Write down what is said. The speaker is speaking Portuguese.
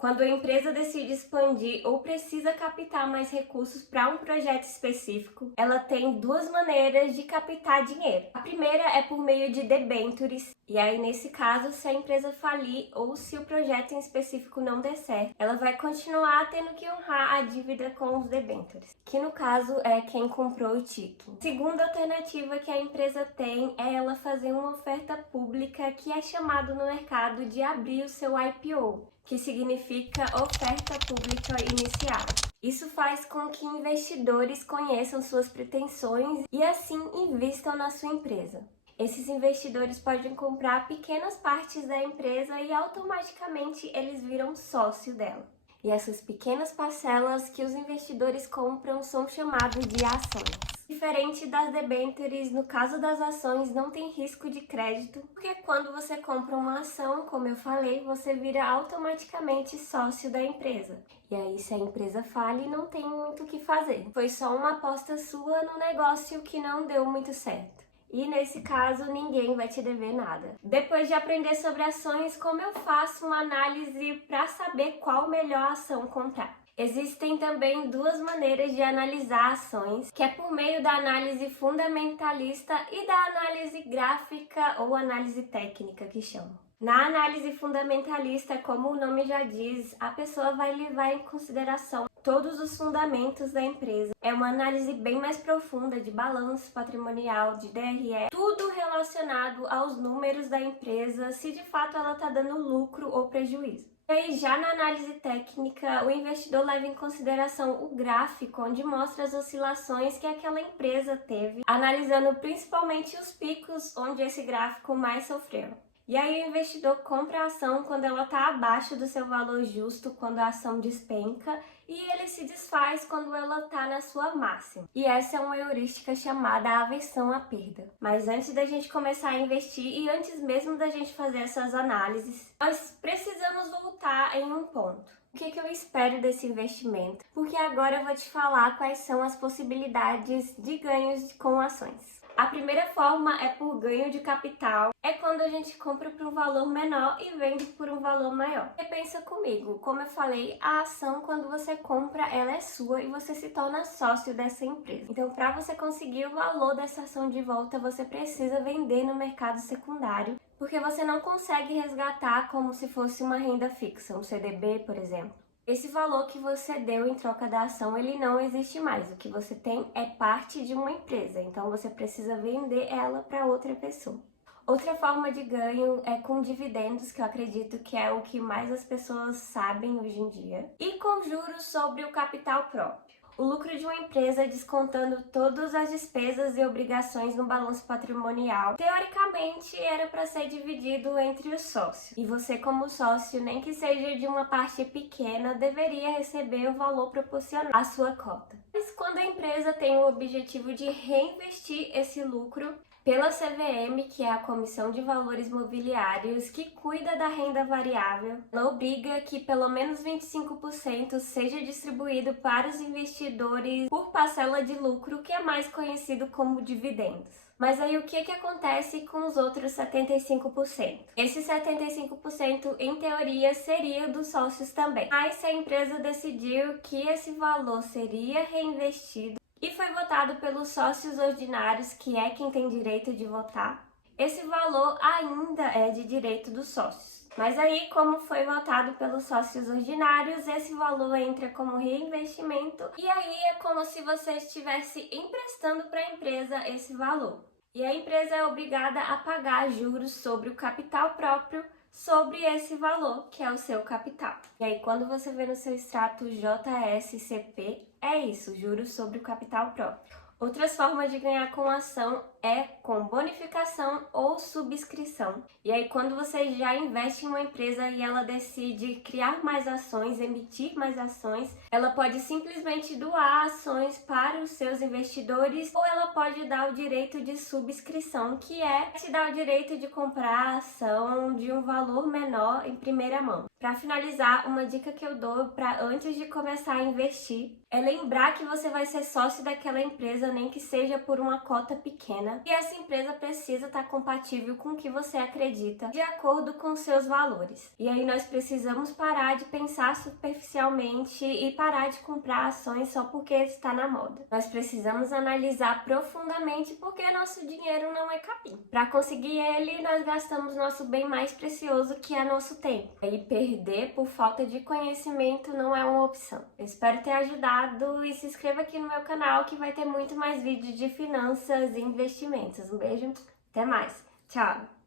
Quando a empresa decide expandir ou precisa captar mais recursos para um projeto específico, ela tem duas maneiras de captar dinheiro. A primeira é por meio de debêntures, e aí nesse caso, se a empresa falir ou se o projeto em específico não der certo, ela vai continuar tendo que honrar a dívida com os debêntures, que no caso é quem comprou o título. A segunda alternativa que a empresa tem é ela fazer uma oferta pública, que é chamado no mercado de abrir o seu IPO, que significa oferta pública inicial. Isso faz com que investidores conheçam suas pretensões e assim investam na sua empresa. Esses investidores podem comprar pequenas partes da empresa e automaticamente eles viram sócio dela. E essas pequenas parcelas que os investidores compram são chamadas de ações. Diferente das debêntures, no caso das ações não tem risco de crédito, porque quando você compra uma ação, como eu falei, você vira automaticamente sócio da empresa. E aí, se a empresa fale, não tem muito o que fazer. Foi só uma aposta sua no negócio que não deu muito certo. E nesse caso, ninguém vai te dever nada. Depois de aprender sobre ações, como eu faço uma análise para saber qual melhor ação comprar? Existem também duas maneiras de analisar ações, que é por meio da análise fundamentalista e da análise gráfica ou análise técnica, que chamam. Na análise fundamentalista, como o nome já diz, a pessoa vai levar em consideração todos os fundamentos da empresa. É uma análise bem mais profunda de balanço patrimonial, de DRE, tudo relacionado aos números da empresa, se de fato ela está dando lucro ou prejuízo. E aí, já na análise técnica, o investidor leva em consideração o gráfico, onde mostra as oscilações que aquela empresa teve, analisando principalmente os picos onde esse gráfico mais sofreu. E aí o investidor compra a ação quando ela está abaixo do seu valor justo, quando a ação despenca, e ele se desfaz quando ela está na sua máxima. E essa é uma heurística chamada aversão à perda. Mas antes da gente começar a investir e antes mesmo da gente fazer essas análises, nós precisamos voltar em um ponto. O que eu espero desse investimento? Porque agora eu vou te falar quais são as possibilidades de ganhos com ações. A primeira forma é por ganho de capital, é quando a gente compra por um valor menor e vende por um valor maior. E pensa comigo, como eu falei, a ação quando você compra, ela é sua e você se torna sócio dessa empresa. Então, para você conseguir o valor dessa ação de volta, você precisa vender no mercado secundário, porque você não consegue resgatar como se fosse uma renda fixa, um CDB, por exemplo. Esse valor que você deu em troca da ação, ele não existe mais. O que você tem é parte de uma empresa, então você precisa vender ela para outra pessoa. Outra forma de ganho é com dividendos, que eu acredito que é o que mais as pessoas sabem hoje em dia, e com juros sobre o capital próprio. O lucro de uma empresa, descontando todas as despesas e obrigações no balanço patrimonial, teoricamente era para ser dividido entre os sócios. E você, como sócio, nem que seja de uma parte pequena, deveria receber o valor proporcional à sua cota. Mas quando a empresa tem o objetivo de reinvestir esse lucro, pela CVM, que é a Comissão de Valores Mobiliários, que cuida da renda variável, ela obriga que pelo menos 25% seja distribuído para os investidores por parcela de lucro, que é mais conhecido como dividendos. Mas aí o que acontece com os outros 75%? Esse 75% em teoria seria dos sócios também. Mas se a empresa decidiu que esse valor seria reinvestido e foi votado pelos sócios ordinários, que é quem tem direito de votar, esse valor ainda é de direito dos sócios. Mas aí, como foi votado pelos sócios ordinários, esse valor entra como reinvestimento e aí é como se você estivesse emprestando para a empresa esse valor. E a empresa é obrigada a pagar juros sobre o capital próprio sobre esse valor, que é o seu capital. E aí, quando você vê no seu extrato JSCP, é isso, juros sobre o capital próprio. Outras formas de ganhar com ação é com bonificação ou subscrição. E aí, quando você já investe em uma empresa e ela decide criar mais ações, emitir mais ações, ela pode simplesmente doar ações para os seus investidores ou ela pode dar o direito de subscrição, que é te dar o direito de comprar a ação de um valor menor em primeira mão. Para finalizar, uma dica que eu dou para antes de começar a investir é lembrar que você vai ser sócio daquela empresa, nem que seja por uma cota pequena, e essa empresa precisa estar compatível com o que você acredita, de acordo com seus valores. E aí nós precisamos parar de pensar superficialmente e parar de comprar ações só porque está na moda. Nós precisamos analisar profundamente porque nosso dinheiro não é capim. Para conseguir ele, nós gastamos nosso bem mais precioso, que é nosso tempo. E perder por falta de conhecimento não é uma opção. Eu espero ter ajudado e se inscreva aqui no meu canal que vai ter muito mais vídeos de finanças e investimentos. Um beijo, até mais, tchau!